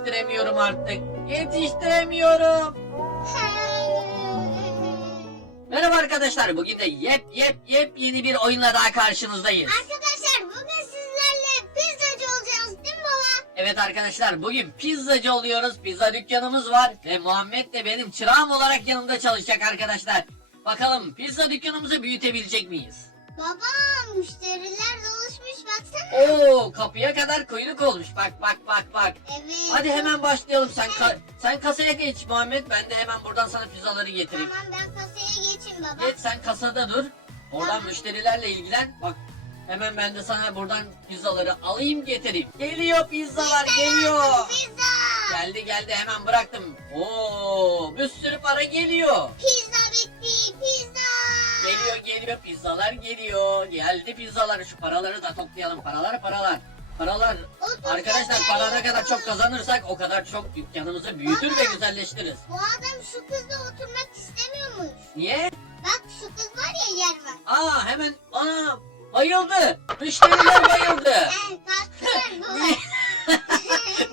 yetiştiremiyorum artık. Yetiştiremiyorum. Merhaba arkadaşlar. Bugün de yep yep yep yeni bir oyunla daha karşınızdayız. Arkadaşlar bugün sizlerle pizzacı olacağız değil mi baba? Evet arkadaşlar bugün pizzacı oluyoruz. Pizza dükkanımız var ve Muhammed de benim çırağım olarak yanımda çalışacak arkadaşlar. Bakalım pizza dükkanımızı büyütebilecek miyiz? Baba müşteriler doluşmuş baksana. Oo kapıya kadar kuyruk olmuş. Bak bak bak bak. Evet. Hadi hemen başlayalım. Sen ka- sen kasaya geç Muhammed. Ben de hemen buradan sana pizzaları getireyim. Tamam ben kasaya geçeyim baba. Geç sen kasada dur. Oradan Tamam. müşterilerle ilgilen. Bak hemen ben de sana buradan pizzaları alayım getireyim. Geliyor pizzalar geliyor. Pizza. Geldi geldi hemen bıraktım. Oo bir sürü para geliyor. Pizza bitti pizza. Geliyor geliyor pizzalar geliyor. Geldi pizzalar. Şu paraları da toplayalım. Paralar paralar. Paralar. Arkadaşlar para ne kadar çok kazanırsak o kadar çok dükkanımızı büyütür ve güzelleştiririz. Bu adam şu kızla oturmak istemiyormuş. Niye? Bak şu kız var ya yer var. Aa hemen aa bayıldı. Müşteriler bayıldı. Kalktılar. Niye,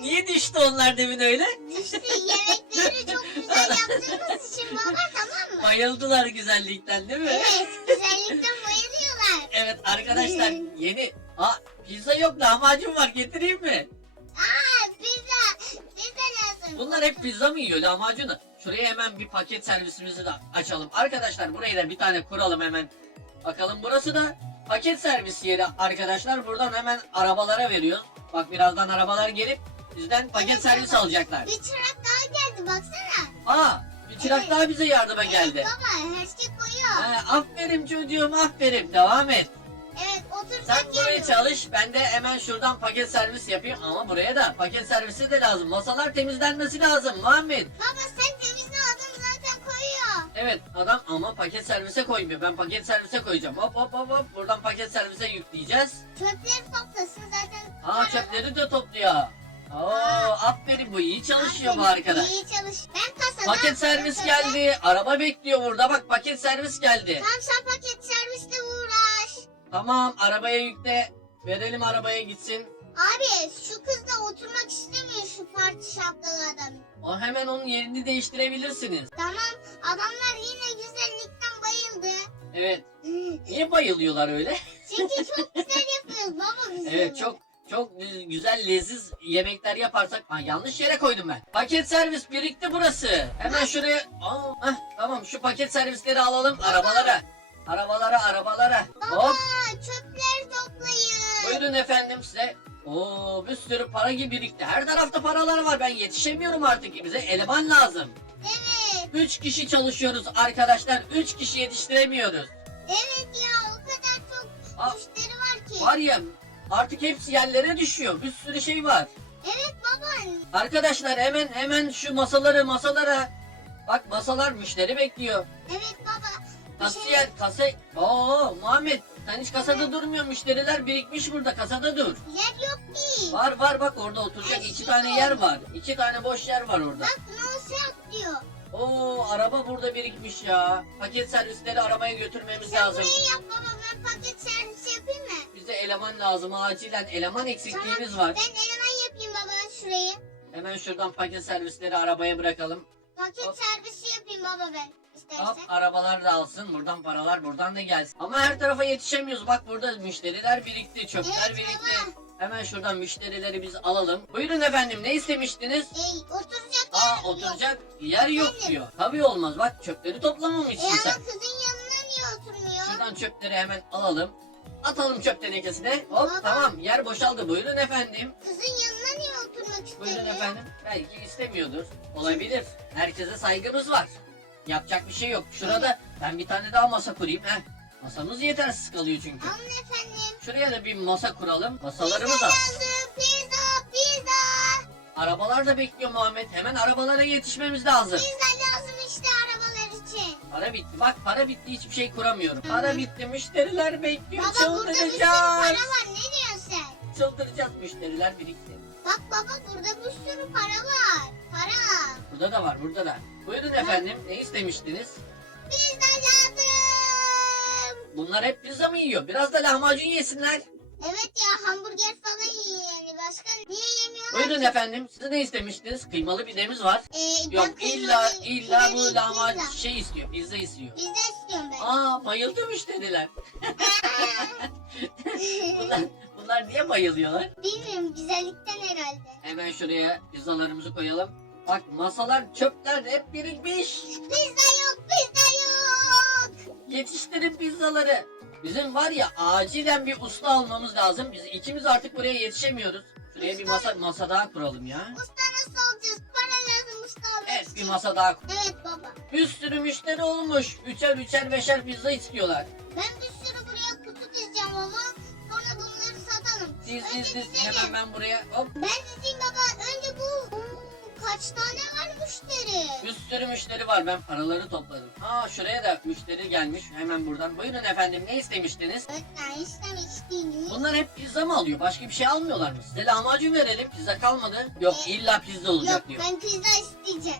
niye düştü onlar demin öyle? Düştü yemekleri çok yaptığımız için baba tamam mı? Bayıldılar güzellikten değil mi? Evet güzellikten bayılıyorlar. Evet arkadaşlar yeni Aa pizza yok lahmacun var getireyim mi? Aa pizza. Pizza lazım. Bunlar hep pizza mı yiyor lahmacunu? Şuraya hemen bir paket servisimizi de açalım. Arkadaşlar burayı da bir tane kuralım hemen. Bakalım burası da paket servis yeri arkadaşlar. Buradan hemen arabalara veriyoruz. Bak birazdan arabalar gelip bizden paket Evet, servis baba. alacaklar. Bir çırak daha geldi baksana. Aa bir çırak daha bize yardıma geldi. Evet baba her şey koyuyor. Ha, aferin çocuğum aferin devam et. Evet oturacak Sen buraya yer yok. çalış ben de hemen şuradan paket servis yapayım ama buraya da paket servisi de lazım. Masalar temizlenmesi lazım Muhammed. Baba sen temizle adam zaten koyuyor. Evet adam ama paket servise koymuyor. Ben paket servise koyacağım. Hop hop hop hop buradan paket servise yükleyeceğiz. Çöpleri toplasın zaten. Para- çöpleri de topluyor. Oo aferin bu iyi çalışıyor bu arkadaş. İyi çalış. Ben kasada. Paket servis geldi. Araba bekliyor burada. Bak paket servis geldi. Tamam sen paket servisle uğraş. Tamam arabaya yükle. Verelim arabaya gitsin. Abi şu kızla oturmak istemiyor şu parti şapkalı adam. O hemen onun yerini değiştirebilirsiniz. Tamam adamlar yine güzellikten bayıldı. Evet. Niye bayılıyorlar öyle? Çünkü çok güzel yapıyoruz baba biz. Evet bunu. çok çok güzel leziz yemekler yaparsak. Ha, yanlış yere koydum ben. Paket servis birikti burası. Hemen şuraya. Aa, heh, tamam şu paket servisleri alalım arabalara. Arabalara arabalara. Baba Hop çöpler toplayın. buyurun efendim size. Oo bir sürü para gibi birikti. Her tarafta paralar var. Ben yetişemiyorum artık. Bize eleman lazım. Evet. 3 kişi çalışıyoruz arkadaşlar. 3 kişi yetiştiremiyoruz. Evet ya o kadar çok Aa, müşteri var ki. var ya artık hepsi yerlere düşüyor. Bir sürü şey var. Evet baba. Arkadaşlar hemen hemen şu masaları masalara. Bak masalar müşteri bekliyor. Evet baba. Bir şey- Kasiyer kasa. Oo Muhammed sen hiç kasada durmuyor müşteriler birikmiş burada kasada dur. Yer yok ki. Var var bak orada oturacak iki tane yer var. İki tane boş yer var orada. Bak set diyor. Oo araba burada birikmiş ya. Paket servisleri arabaya götürmemiz Sen lazım. burayı yap baba ben paket servisi yapayım mı? Eleman lazım acilen eleman eksikliğimiz var. Ben eleman yapayım baba şurayı. Hemen şuradan paket servisleri arabaya bırakalım. Paket Hop. servisi yapayım baba ben. İstersen. Hop arabalar da alsın. Buradan paralar buradan da gelsin. Ama her tarafa yetişemiyoruz. Bak burada müşteriler birikti. Çöpler Evet, birikti. baba. Hemen şuradan müşterileri biz alalım. Buyurun efendim ne istemiştiniz? Ey, oturacak Aa yer yok. oturacak yer yok Efendim? diyor. Tabii olmaz. Bak çöpleri E toplamamışsın ama sen. kızın yanına niye oturmuyor? Şuradan çöpleri hemen alalım. Atalım çöp tenekesine. Hop Baba. tamam yer boşaldı. Buyurun efendim. Kızın yanına niye oturmak istemiyor? Buyurun efendim. Belki istemiyordur. Olabilir. Herkese saygımız var. Yapacak bir şey yok. Şurada ben bir tane daha masa kurayım. Heh. Masamız yetersiz kalıyor çünkü. Alın efendim. Şuraya da bir masa kuralım. Masalarımız Pizza az. lazım. Pizza, pizza. Arabalar da bekliyor Muhammed. Hemen arabalara yetişmemiz lazım. Pizza Para bitti. Bak para bitti hiçbir şey kuramıyorum. Para bitti. Müşteriler bekliyor. Baba burada bir sürü para Çıldıracağız. var. Ne diyorsun sen? Çıldıracağız. Müşteriler birikti. Bak baba burada bir sürü para var. Para. Burada da var. Burada da. Buyurun efendim. Ne istemiştiniz? Pizza lazım. Bunlar hep pizza mı yiyor? Biraz da lahmacun yesinler. Evet ya hamburger falan yiyor yani. Başka niye yemiyor Buyurun efendim. Siz ne istemiştiniz? Kıymalı pidemiz var. Ee, Yok illa illa bu lahmacun şey istiyor. Pizza istiyor. Pizza istiyorum ben. Aa bayıldı müşteriler. Bunlar, bunlar niye bayılıyorlar? Bilmiyorum güzellikten herhalde. Hemen şuraya pizzalarımızı koyalım. Bak masalar çöpler hep birikmiş. Pizza yok pizza yok. Yetiştirin pizzaları. Bizim var ya acilen bir usta almamız lazım. Biz ikimiz artık buraya yetişemiyoruz. Şuraya bir masa masa daha kuralım ya. Usta nasıl olacağız? Para lazım usta almak Evet bir için. masa daha kur. Evet baba. Bir sürü müşteri olmuş. Üçer üçer beşer pizza istiyorlar. Ben bir sürü buraya kutu dizeceğim ama sonra bunları satalım. Diz Önce diz diz hemen ben buraya hop. Ben dizeyim baba. Önce bu. Oo, kaç tane var müşteri? Bir sürü müşteri var. Ben paraları topladım. Aa şuraya da müşteri gelmiş. Hemen buradan. Buyurun efendim ne istemiştiniz? Öğretmen istemiştiniz. Bunlar hep pizza mı alıyor? Başka bir şey almıyorlar mı? Size lahmacun verelim. Pizza kalmadı. Yok Ee, illa pizza olacak Yok diyor. ben pizza isteyeceğim.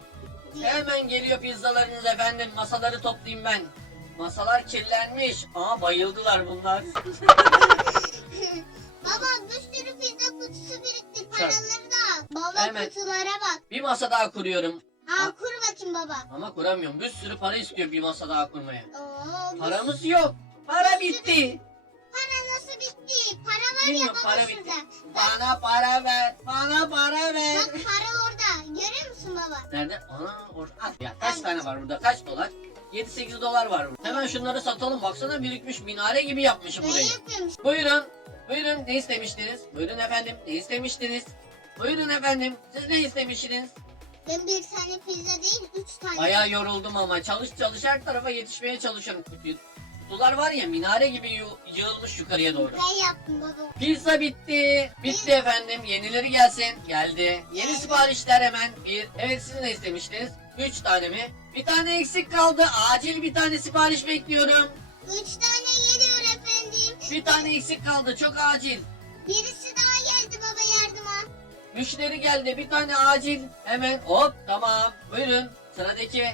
Hemen geliyor pizzalarınız efendim. Masaları toplayayım ben. Masalar kirlenmiş. Aa bayıldılar bunlar. Baba bir sürü pizza kutusu birikti. Paraları da al. Baba Hemen. kutulara bak. Bir masa daha kuruyorum. Aa Ha. kur bakayım baba. Ama kuramıyorum. Bir sürü para istiyor bir masa daha kurmaya. Oo, bu Paramız yok. Para bitti. Para nasıl bitti? Para var ya Bilmiyorum, baba para şurada. bitti. Bana para ver. Bana para ver. Bak para orada. Görüyor musun baba? Nerede? Ana orada. Ah, ya kaç tane var burada? Kaç dolar? 7-8 dolar var burada. Hemen şunları satalım. Baksana birikmiş minare gibi yapmışım Ben burayı. yapıyorum. Buyurun. Buyurun ne istemiştiniz? Buyurun efendim ne istemiştiniz? Buyurun efendim siz ne istemiştiniz? Ben bir tane pizza değil üç tane. Bayağı yoruldum ama çalış çalış her tarafa yetişmeye çalışıyorum. Kutular var ya minare gibi yığılmış yukarıya doğru. Ben yaptım baba. Pizza bitti. Bitti efendim. Yenileri gelsin. Geldi. Yeni siparişler hemen. Bir. Evet siz ne istemiştiniz? Üç tane mi? Bir tane eksik kaldı. Acil bir tane sipariş bekliyorum. Üç tane geliyor efendim. Bir tane eksik kaldı. Çok acil. Birisi Müşteri geldi. Bir tane acil. Hemen hop tamam. Buyurun. Sıradaki.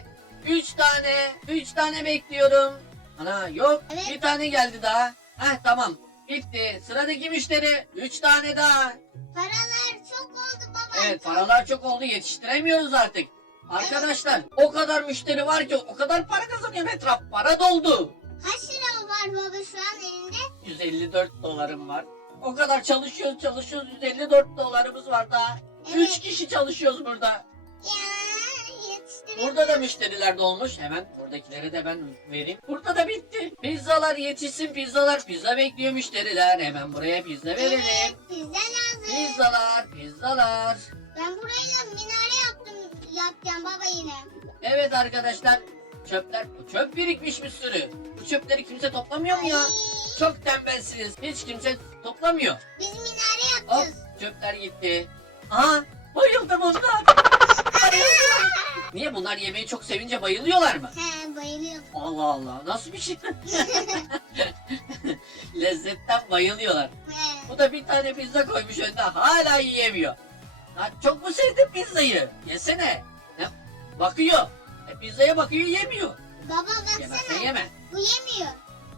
Üç tane. Üç tane bekliyorum. Ana yok. Evet. Bir tane geldi daha. Heh tamam. Bitti. Sıradaki müşteri. Üç tane daha. Paralar çok oldu baba. Evet paralar çok oldu yetiştiremiyoruz artık. Arkadaşlar o kadar müşteri var ki o kadar para kazanıyorum etraf para doldu. Kaç lira var baba şu an elinde? 154 dolarım var. O kadar çalışıyoruz çalışıyoruz 154 dolarımız var daha. Evet. 3 kişi çalışıyoruz burada. Burada da müşteriler dolmuş. Hemen buradakilere de ben vereyim. Burada da bitti. Pizzalar yetişsin pizzalar. Pizza bekliyor müşteriler. Hemen buraya pizza verelim. Evet pizza lazım. Pizzalar pizzalar. Ben burayla minare yaptım yapacağım baba yine. Evet arkadaşlar çöpler çöp birikmiş bir sürü. Bu çöpleri kimse toplamıyor mu ya? Ay, Çok tembelsiniz. Hiç kimse toplamıyor. Biz minare Hop yapacağız. çöpler gitti. Aha bayıldı bunlar. Bayıldılar. Niye bunlar yemeği çok sevince bayılıyorlar mı? He bayılıyorum. Allah Allah nasıl bir şey? Lezzetten bayılıyorlar. He. Bu da bir tane pizza koymuş önüne hala yiyemiyor. Ha, çok mu sevdin pizzayı? Yesene. Ne? Bakıyor. E, pizzaya bakıyor yemiyor. Baba Yemezsen baksana. yeme. Bu yemiyor.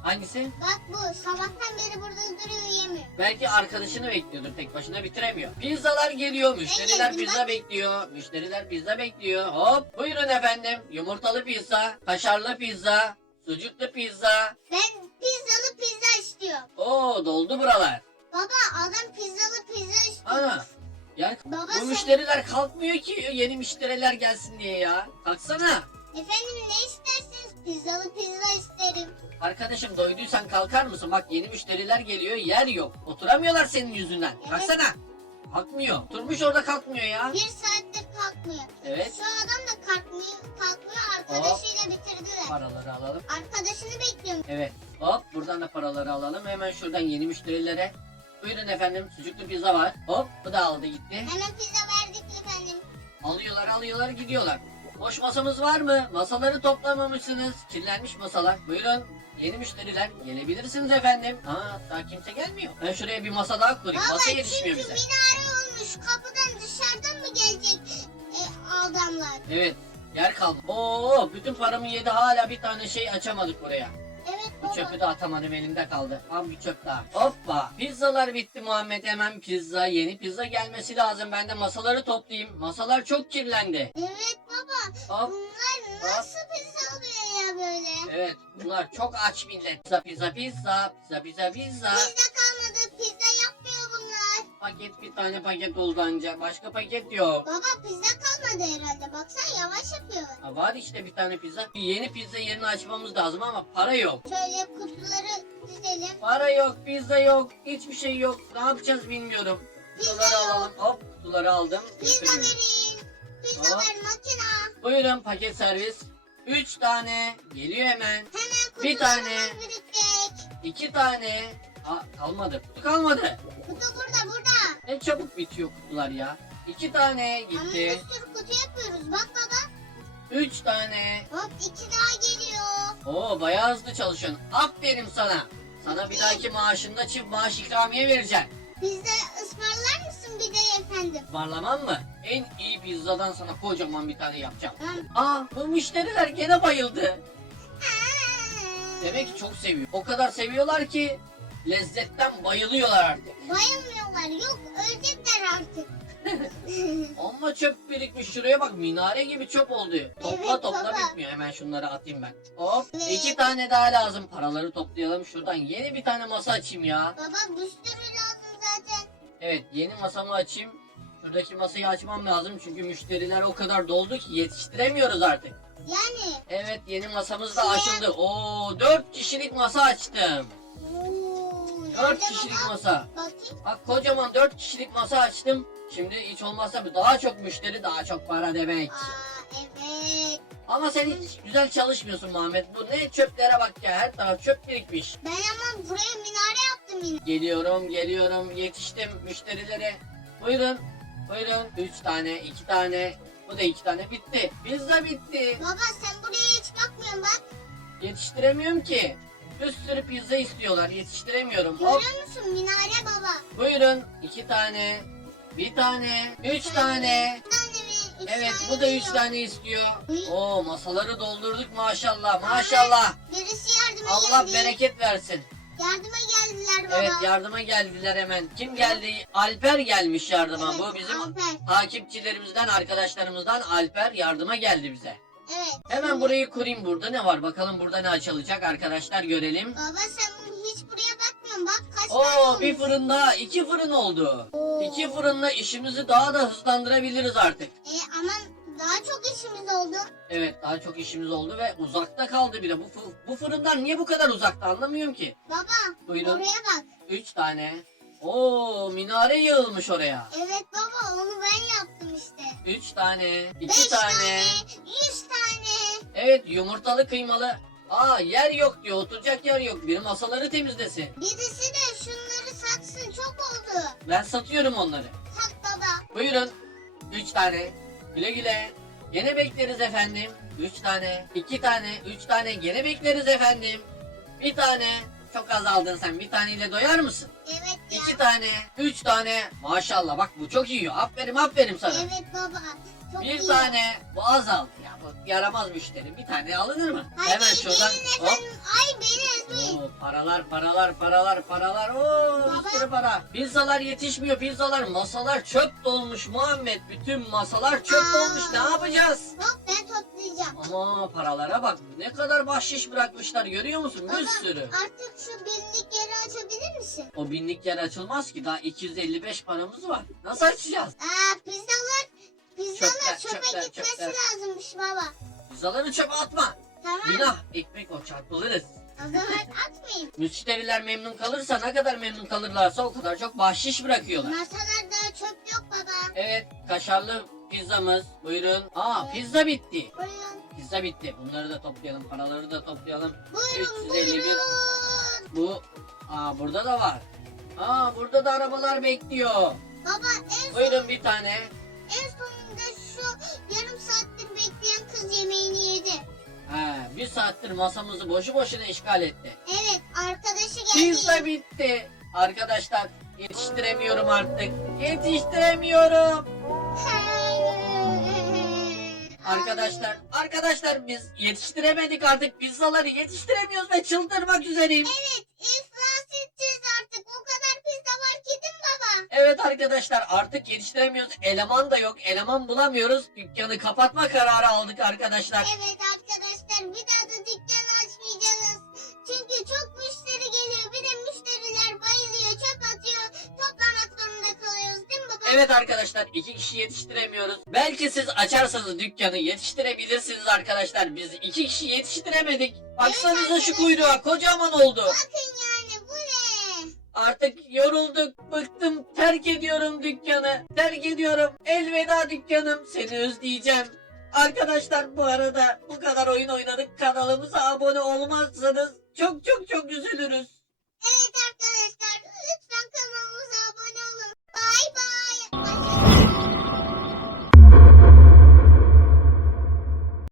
Hangisi? Bak bu sabahtan beri burada duruyor yemiyor. Belki arkadaşını bekliyordur tek başına bitiremiyor. Pizzalar geliyor, müşteriler yedim pizza bekliyor. Müşteriler pizza bekliyor. Hop buyurun efendim. Yumurtalı pizza, kaşarlı pizza, sucuklu pizza. Ben pizzalı pizza istiyorum. Oo doldu buralar. Baba adam pizzalı pizza istiyor. Ana. Ya Baba bu sen müşteriler kalkmıyor ki yeni müşteriler gelsin diye ya. Kalksana. efendim ne istersiniz? Pizzalı pizza isterim. Arkadaşım doyduysan kalkar mısın? Bak yeni müşteriler geliyor yer yok. Oturamıyorlar senin yüzünden. Kalksana. Kalkmıyor. Oturmuş orada kalkmıyor ya. Bir saattir kalkmıyor. Evet. Şu adam da kalkmıyor, kalkmıyor arkadaşıyla bitirdiler. Paraları alalım. Arkadaşını bekliyorum. Evet. Hop buradan da paraları alalım. Hemen şuradan yeni müşterilere. Buyurun efendim sucuklu pizza var. Hop bu da aldı gitti. Hemen pizza verdik efendim. Alıyorlar alıyorlar gidiyorlar. Boş masamız var mı? Masaları toplamamışsınız. Kirlenmiş masalar. Buyurun. Yeni müşteriler gelebilirsiniz efendim. Aa daha kimse gelmiyor. Ben şuraya bir masa daha kurayım. Baba Masa çünkü yetişmiyor bize. minare olmuş. Kapıdan dışarıdan mı gelecek e, adamlar? Evet. Yer kaldı. Oo bütün paramı yedi hala bir tane şey açamadık buraya. Evet Bu çöpü de atamadım elimde kaldı. Tam bir çöp daha. Hoppa. Pizzalar bitti Muhammed hemen pizza. Yeni pizza gelmesi lazım. Ben de masaları toplayayım. Masalar çok kirlendi. Evet. Hop. Bunlar nasıl pizza oluyor ya böyle? Evet bunlar çok aç millet. Pizza pizza pizza. Pizza pizza pizza. Pizza kalmadı. Pizza yapmıyor bunlar. Paket bir tane paket oldu anca. Başka paket yok. Baba pizza kalmadı herhalde. Baksana yavaş yapıyor. Ha, var işte bir tane pizza. Bir yeni pizza yerini açmamız lazım ama para yok. Şöyle kutuları dizelim. Para yok, pizza yok, hiçbir şey yok. Ne yapacağız bilmiyorum. Pizza Kutuları yok. alalım. Hop kutuları aldım. Pizza vereyim. Pizza ver makina. Buyurun paket servis. 3 tane geliyor hemen. Hemen Bir tane. birikecek. 2 tane. Aa, kalmadı. Kutu kalmadı. Kutu burada burada. Ne çabuk bitiyor kutular ya. 2 tane Ama bir gitti. sürü kutu yapıyoruz. Bak baba. 3 tane. Hop iki daha geliyor. Oo bayağı hızlı çalışıyorsun. Aferin sana. Sana bir dahaki maaşında çift maaş ikramiye vereceğim. Bize ısmarlar mısın bir de efendim? Varlamam mı? En iyi pizzadan sana kocaman bir tane yapacağım. Tamam. Aa bu müşteriler gene bayıldı. Demek ki çok seviyor. O kadar seviyorlar ki lezzetten bayılıyorlar artık. Bayılmıyorlar. Yok ölecekler artık. Amma çöp birikmiş şuraya bak minare gibi çöp oldu. Topla Evet, topla baba. bitmiyor. Hemen şunları atayım ben. Hop Evet. iki tane daha lazım. Paraları toplayalım şuradan. Yeni bir tane masa açayım ya. Baba bir sürü. Evet yeni masamı açayım. Şuradaki masayı açmam lazım çünkü müşteriler o kadar doldu ki yetiştiremiyoruz artık. Yani. Evet yeni masamız da açıldı. Oo 4 kişilik masa açtım. Oo, 4 nerede kişilik baba? masa. Bakayım. Bak kocaman 4 kişilik masa açtım. Şimdi hiç olmazsa daha çok müşteri daha çok para demek. Aa evet. Ama sen hiç güzel çalışmıyorsun Muhammed. Bu ne çöplere bak ya her taraf çöp birikmiş. Ben ama buraya minare yaptım yine. Geliyorum geliyorum yetiştim müşterilere. Buyurun buyurun 3 tane 2 tane bu da 2 tane bitti. Pizza bitti. Baba sen buraya hiç bakmıyorsun bak. Yetiştiremiyorum ki. Bir sürü pizza istiyorlar yetiştiremiyorum. Hop Görüyor musun minare baba? buyurun 2 tane. Bir tane, üç tane. Bir tane? Üç Evet tane bu da üç geliyor. tane istiyor. Oo masaları doldurduk maşallah maşallah. Birisi yardıma Allah geldi. bereket versin. Yardıma geldiler baba. Evet yardıma geldiler hemen. Kim geldi? Alper gelmiş yardıma. Evet, Bu bizim Alper. takipçilerimizden, arkadaşlarımızdan Alper yardıma geldi bize. Evet. Hemen burayı kurayım. Burada ne var? Bakalım burada ne açılacak arkadaşlar görelim. Baba sen bakmıyorsun bak kaç tane Oo olmuş. bir fırın daha, iki fırın oldu. Oo. İki fırınla işimizi daha da hızlandırabiliriz artık. E, aman daha çok işimiz oldu. Evet daha çok işimiz oldu ve uzakta kaldı bile. Bu, fı- bu fırından niye bu kadar uzakta anlamıyorum ki. Baba Buyurun. oraya bak. Üç tane. Oo minare yığılmış oraya. Evet baba onu ben yaptım işte. Üç tane, iki Beş tane. tane. Yüz tane. Evet yumurtalı kıymalı. Aa yer yok diyor oturacak yer yok. Bir masaları temizlesin. Birisi de şunları satsın çok oldu. Ben satıyorum onları. Sat baba. Buyurun. Üç tane. Güle güle. Gene bekleriz efendim. Üç tane, iki tane, üç tane gene bekleriz efendim. Bir tane. Çok az aldın sen. Bir taneyle doyar mısın? Evet ya. İki tane, üç tane. Maşallah bak bu çok yiyor. Aferin aferin sana. Evet baba. Çok Bir iyi. tane bu azaldı ya. Bu yaramaz müşteri. Bir tane alınır mı? Hadi Hemen şuradan. gelin Hop. Ay beni ezmeyin. Oo, paralar paralar paralar paralar Oo, bir sürü para. Pizzalar yetişmiyor pizzalar. Masalar çöp dolmuş Muhammed. Bütün masalar çöp Aa. dolmuş. Ne yapacağız? Hop ben toplayacağım. Ama paralara bak. Ne kadar bahşiş bırakmışlar görüyor musun? Bir Baba, sürü. Artık şu birlik yeri açabilir misin? O binlik yer açılmaz ki. Daha 255 paramız var. Nasıl açacağız? Aa pizzalar Çöpler, çöpe çöpler, gitmesi çöpler. lazımmış baba. Pizzaları çöpe atma. Tamam. Günah. Ekmek o çarpılırız. O zaman atmayayım. Müşteriler memnun kalırsa ne kadar memnun kalırlarsa o kadar çok bahşiş bırakıyorlar. Masalarda çöp yok baba. Evet kaşarlı pizzamız buyurun. Aa pizza bitti. Buyurun. Pizza bitti. Bunları da toplayalım paraları da toplayalım. Buyurun 351. buyurun. Bu aa burada da var. Aa burada da arabalar bekliyor. Baba en, son, Buyurun bir tane. en sonunda şu yarım saattir bekleyen kız yemeğini yedi. Ha, bir saattir masamızı boşu boşuna işgal etti. Evet arkadaşı geldi. Pizza bitti. Arkadaşlar yetiştiremiyorum artık. Yetiştiremiyorum. Arkadaşlar, arkadaşlar biz yetiştiremedik artık pizzaları yetiştiremiyoruz ve çıldırmak üzereyim. Evet Evet arkadaşlar artık yetiştiremiyoruz. Eleman da yok. Eleman bulamıyoruz. Dükkanı kapatma kararı aldık arkadaşlar. Evet arkadaşlar bir daha da dükkan açmayacağız. Çünkü çok müşteri geliyor. Bir de müşteriler bayılıyor, çöp atıyor. Toplamak zorunda kalıyoruz değil mi baba? Evet arkadaşlar iki kişi yetiştiremiyoruz. Belki siz açarsanız dükkanı yetiştirebilirsiniz arkadaşlar. Biz iki kişi yetiştiremedik. Baksanıza şu kuyruğa kocaman oldu. Bakın? Artık yorulduk, bıktım, terk ediyorum dükkanı. Terk ediyorum. Elveda dükkanım. Seni özleyeceğim. Arkadaşlar bu arada bu kadar oyun oynadık. Kanalımıza abone olmazsanız çok çok çok üzülürüz.